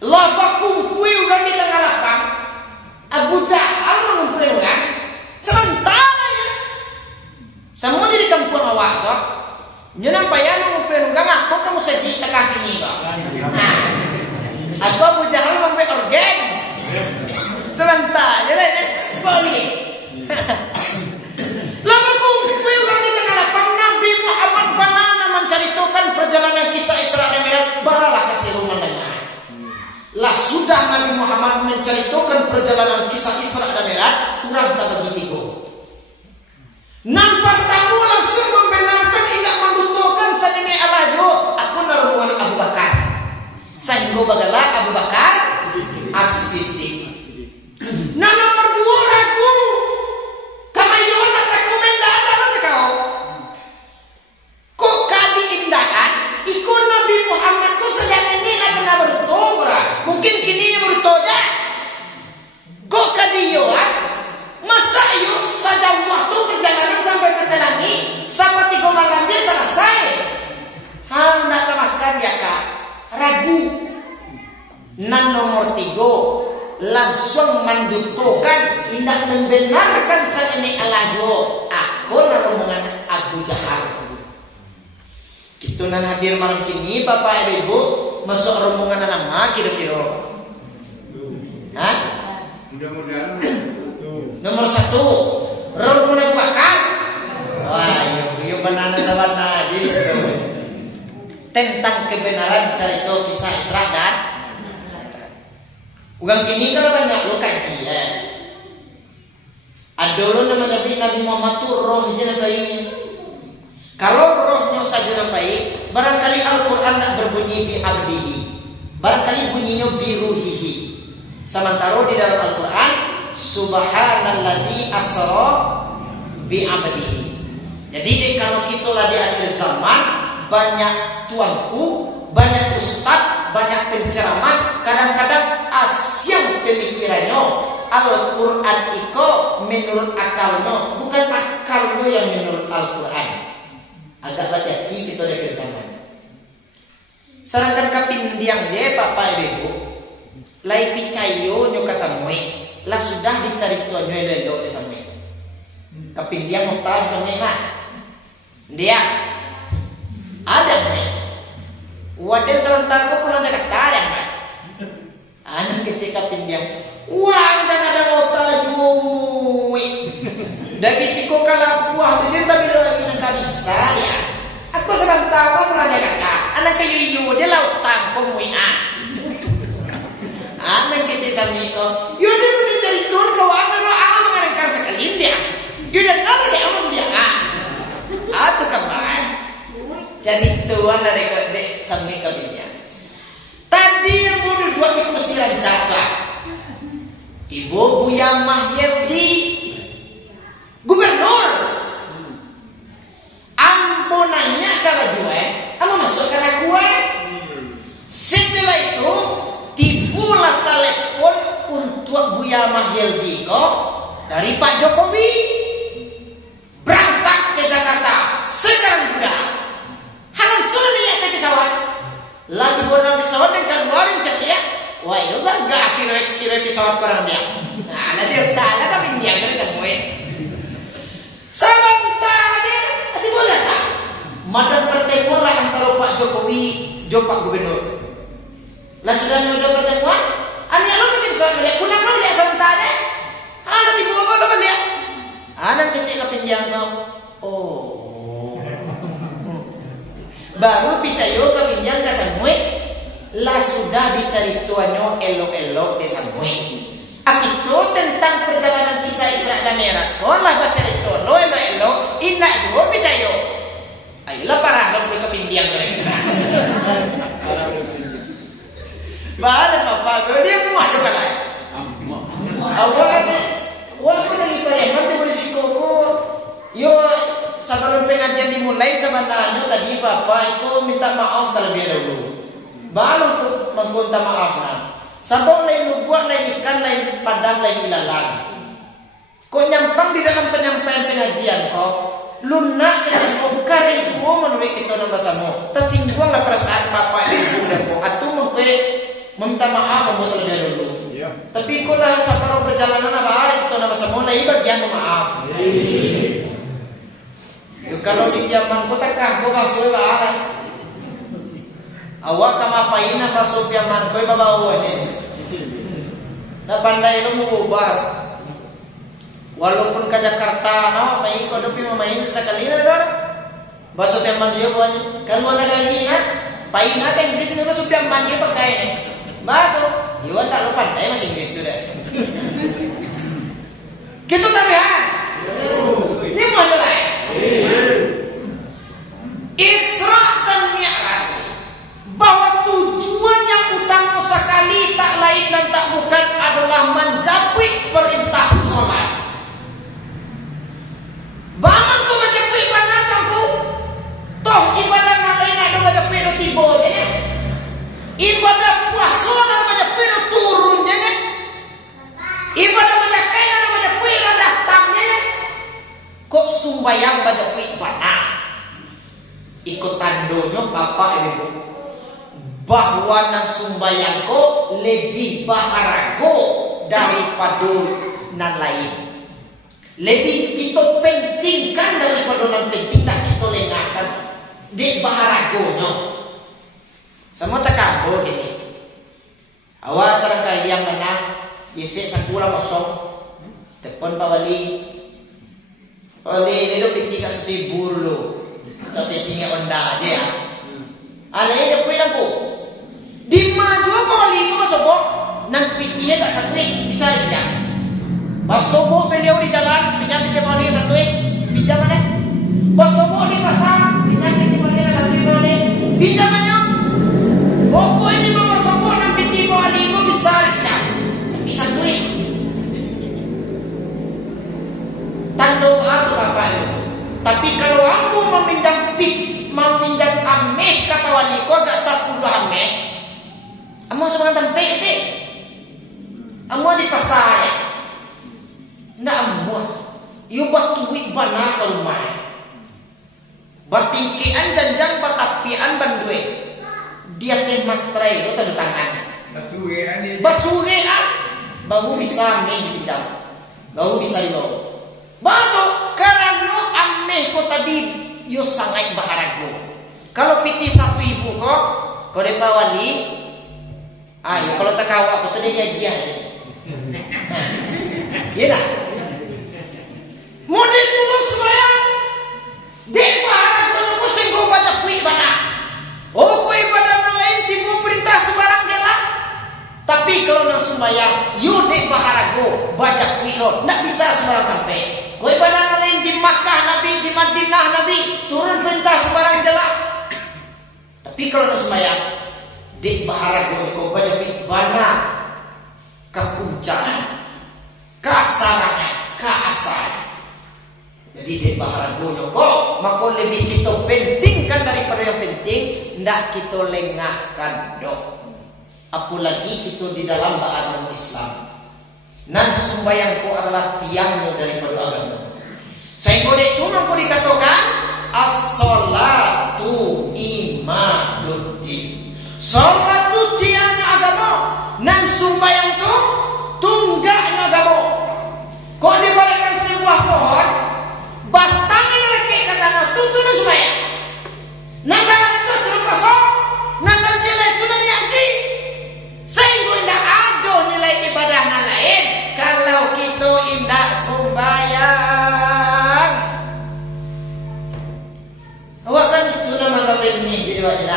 lapa kumpul orang di tengah lapang Abu Jahal mengumpul orang sementara semua di kampung awak kok. Nyenang payah mengumpul gang aku kamu saji tengah ini kok. Nah, aku Abu Jahal sampai organ. Sebentar, jadi boleh. Lama kumpul gang di tengah lapang Nabi Muhammad banana menceritakan perjalanan kisah Isra dan Mi'raj baralah kasih rumah dengar. Lah sudah Nabi Muhammad menceritakan perjalanan kisah Isra dan Mi'raj, kurang tak begitu. Nampak tamu langsung membenarkan tidak membutuhkan sanine alajo. Aku naruhan Abu Bakar. Sehingga bagalah Abu Bakar As-Siddiq. Nah nomor 2 ragu. Kamayon nak komendaran na kau. Kok kadi indahan? Ikut Nabi Muhammad ko sayang ini na pernah bertogra. Mungkin kini bertoga. Kok kadi yo masa yuk saja waktu perjalanan sampai ke Telangi sama 3 malam dia selesai. Hal nak makan ya kak ragu. Nan nomor 3 langsung mendutukan tidak membenarkan saya ini alajo. Aku naruhan Abu Jahal. Gitu Tunan hadir malam kini Bapak Ibu masuk rombongan nama kira-kira. Hah? Mudah-mudahan Nomor 1 rombongan bakal. Wah, yuk banana sabana gitu. Tentang kebenaran cerita kisah Isra dan ugang kini kalau banyak lu kaji ya. Ada orang namanya Nabi Muhammad tuh roh jenak bayi. Kalau rohnya saja baik, barangkali Al-Quran tak berbunyi bi abdihi, barangkali bunyinya biruhihi. Sementara di dalam Al-Quran Subhanalladzi asra bi abdihi. Jadi kalau kita lah di akhir zaman, banyak tuanku, banyak ustaz, banyak penceramah, kadang-kadang asyam pemikirannya Al-Quran itu menurut akalnya, bukan akalnya yang menurut Al-Quran. Agak baca kita dari zaman. Serangkan kapindiang je Bapak Ibu, lai picayo nyoka samui, lah sudah dicari tuannya lelo di samui. Kapindiang mau tahu di samui mah, dia ada nih. Waden serentak ko pulang Jakarta ada mah. Anak kecil kapindiang, uang dan ada otak jumui. Dari siko kalau buah tu dia tapi lo lagi nak bisa ya. Aku sebentar kau pernah Jakarta. Anak kayu dia laut tangkong muina. Anak kecil sami ko. Yo dia udah cari tuan kau anak lo anak mengarangkan sekali dia. Yo dah nala dia aman dia ah. Atu kabar. Cari tuan dari dek sami kabinya. Tadi yang bodoh dua kursi rancaka. Ibu Buya Mahyerdi Gubernur ampunannya kalau jual kamu masuk ke sakua. Setelah itu tibulah telepon untuk Buya Mahyeldi dari Pak Jokowi berangkat ke Jakarta sekarang juga. Halang sudah lihat ke pesawat lagi boarding pesawat dan keluarin cek ya. Wah itu bangga kira pesawat kurang dia. Nah dia tak tapi dia dari semua. Sementara hati boleh tak? Madan pertemuan lah antara Pak Jokowi dan Pak Gubernur. Lah sudah ada pertemuan? Anak lu kan sudah lihat, kunang lu lihat sementara. Anak di bawah apa dia? Anak kecil kapinjang kau. Oh. Baru picayo kapinjang ke samui. Lah sudah dicari tuannya elok-elok di samui. Itu tentang perjalanan kisah Isra dan Mi'raj. Kau lah baca itu, lo elo, inna itu picayo. Ayolah parah lo beri kepindian mereka. Bahan apa? Dia muah juga lah. Awalnya, walaupun lagi pada nanti berisiko. Yo, sebelum pengajian dimulai sebenarnya tadi Bapak itu minta maaf terlebih dahulu. Baru untuk meminta maaf nah. Sabang lain lubuak, lain ikan, lain padang, lain ilalang. Kok nyampang di dalam penyampaian pengajian kok lunak yang bongkar itu menurut kita nama sama. Tersinggunglah perasaan Bapak Ibu dan kok. Atau mungkin minta maaf membuat lebih dulu. Ya. Tapi kok dah sampai perjalanan apa hari kita nama sama. Nah ini bagian maaf. Kalau di zaman kota kah, kok masuk lah. Awak kamapain apa Sofia Mankoy babawa ni. Na pandai lu mengubah. Walaupun ke Jakarta no, mai ko dopi mamain sekali na dor. Ba Sofia Mankoy ko ni. Kalau ada lagi na, pain na kan Inggris ni Sofia Mankoy pakai ni. Ba to, iwan tak lu pandai masih Inggris tu dah. Kita tak ya. Ini mana lah? Isra dan Mi'raj. Bahwa tujuan yang utama sekali tak lain dan tak bukan adalah mencapai perintah sholat. Bangun kau mencapai mana kau? Toh ibadah lain ada mencapai do tiba je. Ibadah puasa ada mencapai do turun je. Ibadah mencapai ada mencapai do datang je. Kok sumbayang mencapai ibadah? Ikut tandonya Bapak Ibu. Bahwa nan sumbayang ko lebih baharago daripada nan lain. Lebih kita pentingkan daripada nan penting tak kita lengahkan. di baharagonya. Semua terkabur ini. Awak sarang kalian mana? Yesi sakura kosong. Telepon Pak Wali. Pak Wali ini lo piti ka 1,000 lo. Tapi singa onda aja ya. Alay dia pulang ko. Di maju Pak Wali itu masuk nang pitinya tak satu bisa dia. Masuk beliau di jalan, pinjam Pak Wali satu pinjam mana? Masuk di pasar, pinjam Pak Wali satu pinjam mana? Pokok ini masuk nang piti Pak Wali itu bisa dia. Bisa duit. Tandung aku Bapak itu. Tapi kalau aku meminjam ameh kata wali ko agak 10 ameh. Amo sebenarnya tempe itu. Amo di pasar. Ndak amo. Yo batu duit bana ke rumah. Batingkian janjang batapian bandue. Dia teh matrai lo tanda tangan. Basurean. Baru bisa ameh pinjam. Baru bisa yo. Baru karena ameh ko tadi yo sangat baharago. Kalau piti 1,000 kok, kau Pak Wali, ayo kalau tak kau aku tu dia janjian. Iya dah. Model dulu semua. Dek baharago aku sengguh baca kui bana. Oh kui bana lain tipu perintah sembarang jalan. Tapi kalau nak sembahyang, you dek baharago baca kui lo, nak bisa sembarang sampai. Kau ibadah lain di Makkah Nabi, di Madinah Nabi turun perintah sembarang jalan. Tapi kalau nak sembahyang, di baharago kau baca bana kepuncaan, keasarannya, keasal. Jadi di baharago kau maka lebih kita pentingkan daripada yang penting, ndak kita lengahkan dok. Apalagi itu di dalam agama Islam. Nan sembahyangku adalah tiangnya daripada agama. Sehingga itu mampu dikatakan as-salatu imaduddin. Salat itu tiangnya agama. Nan sembahyang itu tunggaknya agama. Kau dibalikkan sebuah pohon, batangnya lagi ke tanah, tuntun sembahyang. Nan tangan itu turun pasok, nan jelek itu nan yaji. Sehingga tidak ada nilai ibadah lain kalau kita tidak sembahyang. Awak kan itu nama kabel ni jadi wajib.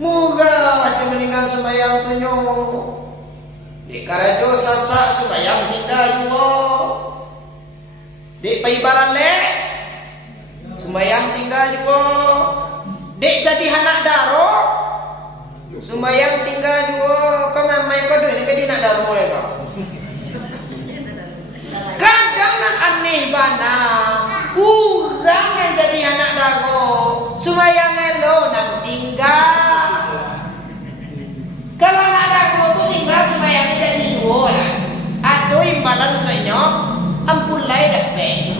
Moga macam meninggal sembahyang tunyo. Di karajo sasak sembahyang tidak juga. Di paibaran le sembahyang tinggal juga. Dek jadi anak daro sembahyang tinggal juga. Kau mamai kau duit ke nak daro mereka. Kadang nak aneh bana. Urang yang jadi anak daro sembahyang elo nak tinggal. Kalau anak daro tu tinggal sembahyang jadi dua lah. Atau imbalan untuknya ampun lai dapat.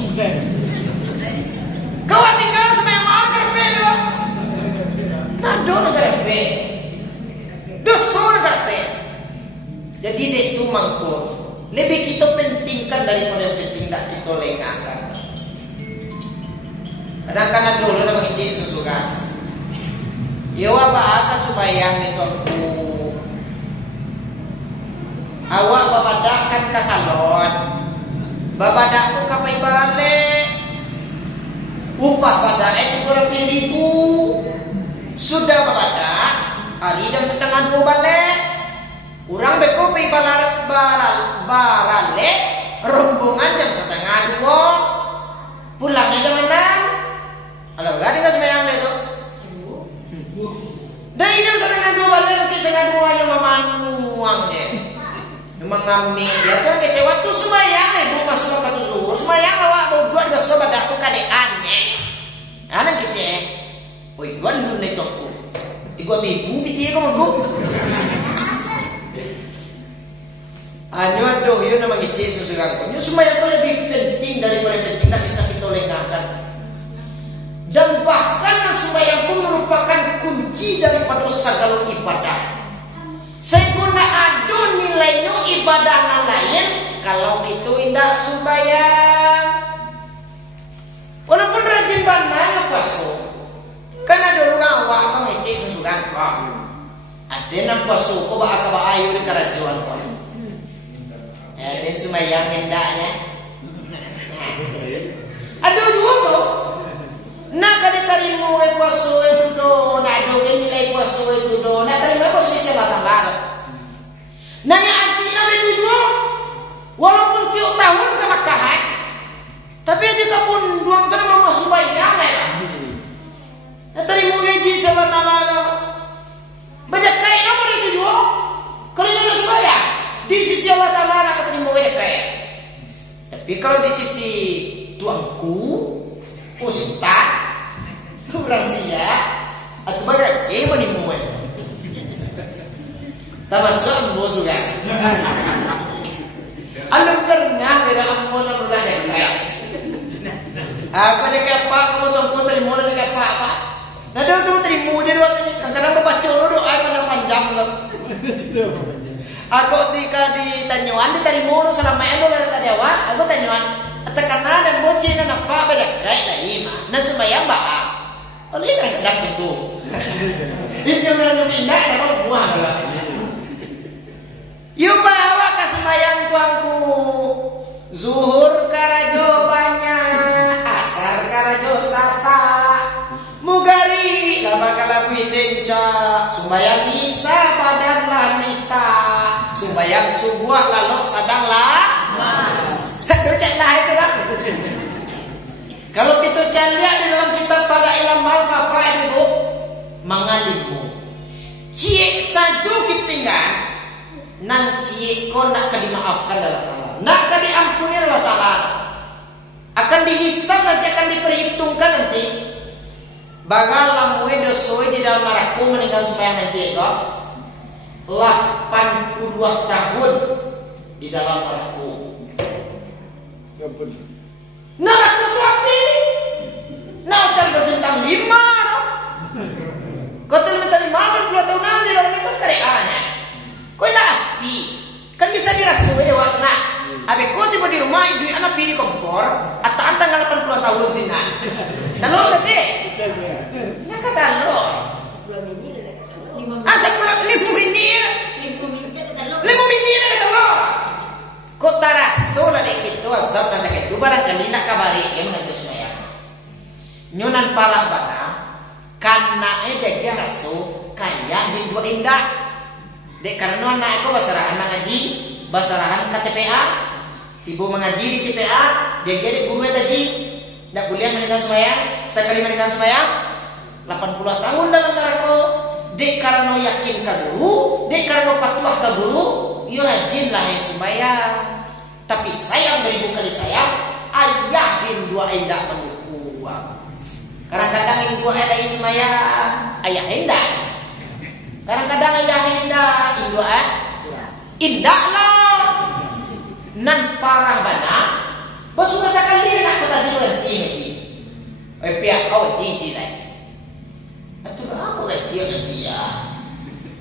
Kau tinggal sembahyang makan pelo. Nado negara pe. Dosor gape. Jadi dek tu mangkuk. Lebih kita pentingkan daripada yang penting tak kita lengahkan. Kadang-kadang dulu nama icik susukan. Yo apa akan sembahyang ni tuanku. Awak babadakan ke salon. Babadak tu kapai balik. Upah pada itu 2,000. Sudah babadak. Hari jam 1:30 balik. Urang beko pi barale rombongan jam 1:30. Pulangnya jam 6. Alah gak tinggal sembahyang deh tu. Dah ini jam 1:30 balik ke 1:30 aja mamuang je. Memang kami dia tu kecewa tu sembahyang ibu masuk ke zuhur. Sembahyang awak buat besok badak tu kadeannya. Anak kece. Oi, wan dulu ni tu. Ikut ibu biti ko mago. Anyo ado yun na magici susugan ko. Yung sumaya ko lebih penting daripada penting na bisa kita lengahkan. Dan bahkan sumaya ko merupakan kunci daripada segala ibadah. Sehingga ado nilainya ibadah lain kalau kita indah sembahyang. Walaupun rajin banget paso. Ada nang puasa ko ba ayu di kerajuan ko. Dan sumayang hendaknya. Aduh dua ko. Nak kada tarimo ay puasa itu do, nak do nilai puasa itu do, nak tarimo puasa siya matanggal. Nanya anjing nabi dua. Walaupun tiap tahun ke Makkah, tapi jika pun duang tu mau masuk baik ya. Tarimo gaji siya matanggal. Banyak kaya nama dia tujuh. Kalau dia nak sembahyang, di sisi Allah Taala nak terima banyak kaya. Tapi kalau di sisi tuanku, ustaz, rahasia, atau banyak kaya mana muat. Tamasuk ambo juga. Alam pernah ada ambo nak berada kaya. Aku nak apa? Kamu tuanku terima nak apa? Nah, dia tu terima dia waktu kadang-kadang baca dulu ai panjang tu. Aku di tanyuan diterima lu selama endo kata dewa, aku tanyuan tekan dan bocil dan apa beda kayak lagi mah. Nah sembahyang ba. Oleh kadang-kadang itu. Itu yang pindah kalau buah lah. Yo bawa ke sembahyang tuangku. Zuhur karajo banyak, asar karajo sasa. Mugari bakal aku tenca sumbayang isa badan lanita sumbayang subuh lalu sadang lah docet lah itu lah. Kalau kita lihat di dalam kitab para ilmu apa ibu mengalimu ciek saja ketinggal nang ciek kau nak dimaafkan dalam Allah nak diampuni Allah Taala akan dihisab nanti akan diperhitungkan nanti. Bagal lamu dosoi di dalam maraku meninggal sembahyang nanti kok 82 tahun di dalam maraku. Nah aku tu api. Nah kan berbintang 5 no. Kau tu bintang 5 2 tahun di dalam itu kareanya. Kau nak api. Kan bisa dirasui waktu nak. Abe kau tiba di rumah ibu anak pilih kompor atau antang 80 tahun zina. Telur kete. Nak kata lo. 10 minit. 5 minit. 5 minit kata lo. Kau taraso lah dek itu asap dan dek itu barangkali nak kabari dia mengajar saya. Nyonan parah bana karena dia raso kaya di dua indah. Dek karena anak aku basarahan mengaji, basarahan KTPA, tiba mengaji di TPA, dia jadi guru tadi, tidak boleh meninggal sembahyang, sekali meninggal sembahyang, 80 tahun dalam neraka. Dek karena yakin ke guru, dek karena patuah ke guru, yo rajin lah yang sembahyang. Tapi sayang beribu kali sayang, ayah jin dua indah mendukung. Kadang-kadang ini dua indah sembahyang, ayah indah. Kadang-kadang ayah indah, indua indah lah. Nan parah bana, basuh sekali nak kata dia tinggi. Pihak kau tinggi lagi. Betul aku dia dia.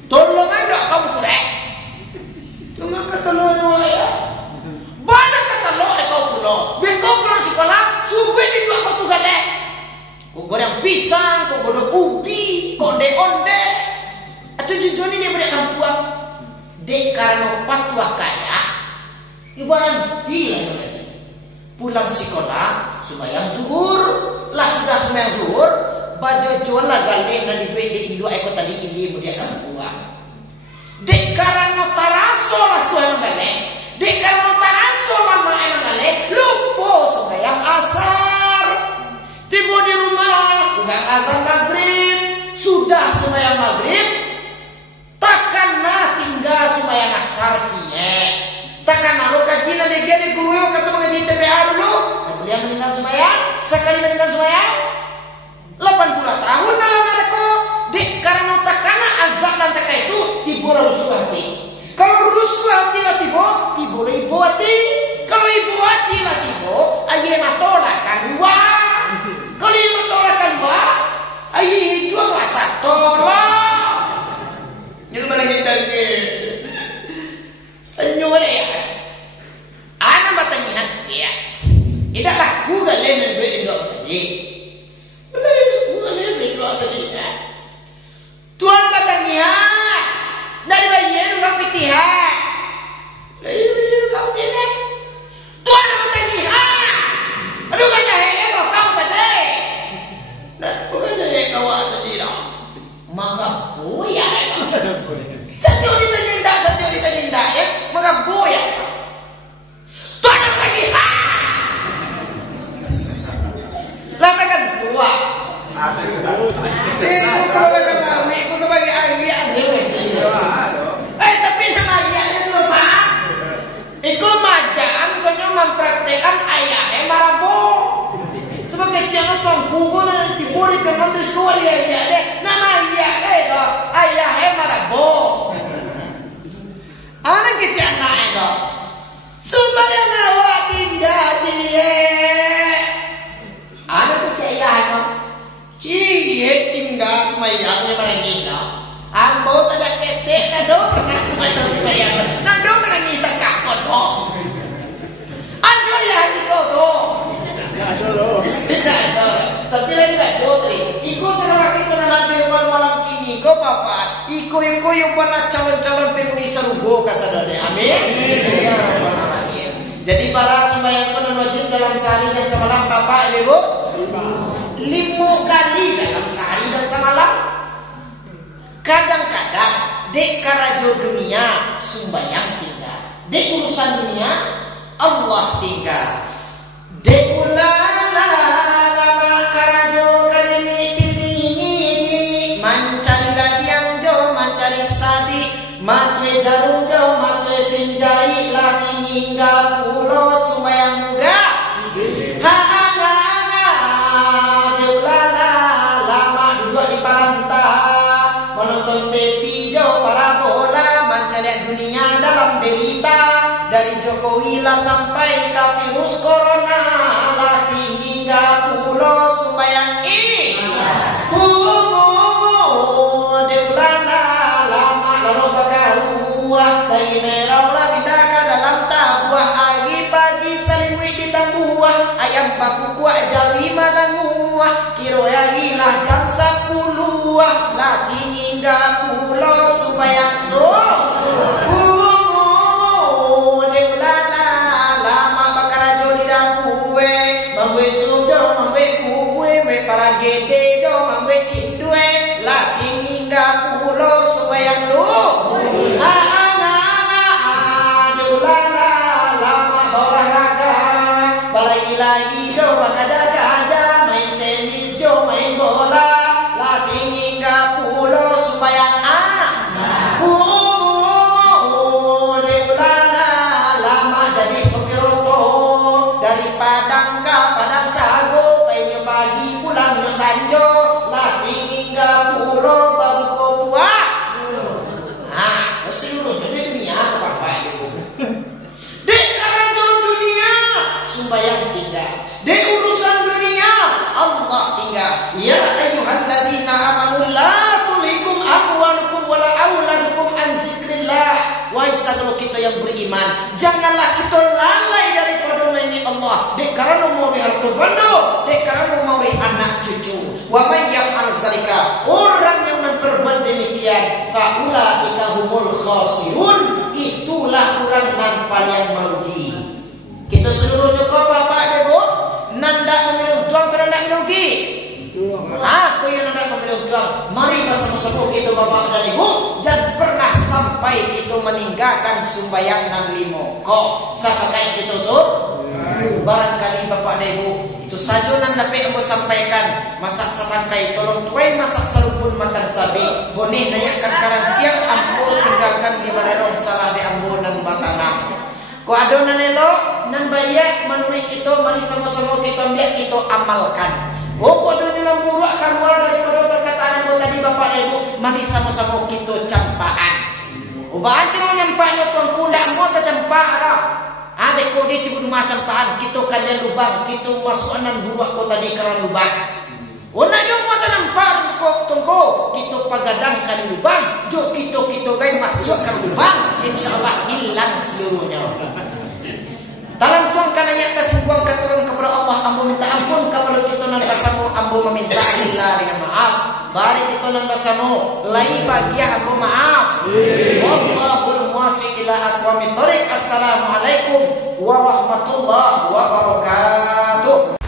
Tolong anda kamu kurang. Cuma kata lo ya. Banyak kata lo kau pulau. Biar kau pulau sekolah, subuh di dua kau gale. Kau goreng pisang, kau godok ubi, kau onde. Atau jujur ni dia boleh kampuang. Dek karena patuah kaya. Ibarat dia Indonesia. Pulang sekolah, sembahyang zuhur, lah sudah sembahyang zuhur, baju jual lah gale na di Indo ekor tadi ini dia kampuang. Dek karena taraso lah sembahyang gale, dek karena taraso lah main gale, lupa sembahyang asar. Tiba di rumah, udah azan maghrib, sudah sembahyang maghrib. Takkan nak tinggal sembahyang asar cie. Takkan lalu kaji nanti dia di guru kata mengaji TPA dulu. Dia meninggal sembahyang, sekali meninggal sembahyang 80 tahun dalam neraka. Dek karena takana azab dan taka itu tiba rusuh hati. Kalau rusuh hati lah tiba ibu hati. Kalau ibu hati lah tiba ayah matola kan dua. Kalau ayah matola kan dua, ayah itu nggak satu lah. Yang mana kita ni? Tanyuan ya. Anak bertanya dia. Tidak laku galen dan duit Indo tadi. Tidak laku galen dan duit tadi. Tuan bertanya, tuang kubur nanti boleh pemandu sekolah ya deh. Nama iya do, ayah marabo. Anak kecil anak do. Sumbayang awak tinggal cie. Anak kecil ayah do. Cie tinggal semayangnya merenggi do. Ambo saja ketek nado pernah semayang. Nado merenggi takut do. Ando ya si kodo. Tapi lagi tak jodri. Iko sekarang itu nanti malam kini. Ko papa. Iko yang pernah calon-calon penghuni serugo kasadane. Amin. Jadi para sembahyang penuh wajib dalam sehari dan semalam papa ibu 5 kali dalam sehari dan semalam. Kadang-kadang dek karajo dunia sembahyang tinggal. Dek urusan dunia Allah tinggal. Dek ulala lama karajo kadeni ini mancari ladiang jo mancari sabi matwe jarum jo matwe pinjai lagi hingga pulau sembayang juga. Ha-ha-ha dek ulala lama duduk di pantai menonton TV jo parabola mencari dunia dalam berita. Dari Jokowi lah sampai ke virus corona lah hingga pulau sembayang ini. Deulana lama lalu bagaruah dari merau lah bidaka dalam tabuah pagi selimut di tambuah ayam baku kuat jawi madanguah kiro yagilah jam 10 lagi hingga pulau sembayang so. Para gede jo mambe cindue lagi hingga pulau sembayang lu. Deulana lama olahraga balai lagi jo bakadaga aja main tenis jo main bola lagi hingga pulau sembayang Deulana lama jadi sopir oto dari Padang ke Padang Sago pagi pulang no sanjo lagi hingga pulau baru kopua. Seluruhnya dunia apa itu? Dek karajo dunia sembahyang tinggal. Dek urusan dunia Allah tinggal. Ya ayyuhalladzina amanu la tulhikum amwalukum wala auladukum an zikrillah. Wahai saudara kita yang beriman, janganlah kita lalai daripada mengingat Allah. Dek karena mau harta benda, dek karena mau anak cucu. Wa may yaf'al zalika, orang yang berbuat demikian, fa ulaika humul khasirun, itulah orang yang paling merugi. Kita seluruhnya kau bapak ibu, nanda memilih tuang kerana nak merugi. Aku yang nak memilih tuang, mari bersama-sama kita bapak dan ibu, dan pernah sampai kita meninggalkan sembahyang dan limo. Kok sahabat kita tu? Barangkali bapak dan ibu itu saja yang dapat aku sampaikan. Masak satangkai tolong tuai masak sarupun makan sabi. Boleh nayakkan karang tiang ampun tinggalkan di balerong salah di ambon dan batanam. Ko adonan elok nan bayak manui kita mari sama-sama kita lihat kita amalkan. Oh ko adonan buruk keluar daripada perkataan aku tadi bapak dan ibu, mari sama-sama kita campaan. Ubah aja menyampaikan tuan kuda mau tercampak lah. Ada kode tiba macam tahan kita kalian lubang kita masuk anan buah kau tadi kerana lubang. Ona jom mata nampak tungko kita pagadangkan lubang, jom kita gay masukkan lubang, insyaallah hilang seluruhnya. Dalam tuan kananya kesimpulan keturun kepada Allah, ambo minta ampun kepada kita nan bersama, ambo meminta Allah dengan maaf. Bari kita nan bersama, lain bagian ambo maaf. Wallahul muwaffiq ila aqwamit thoriq. Assalamualaikum warahmatullahi wabarakatuh.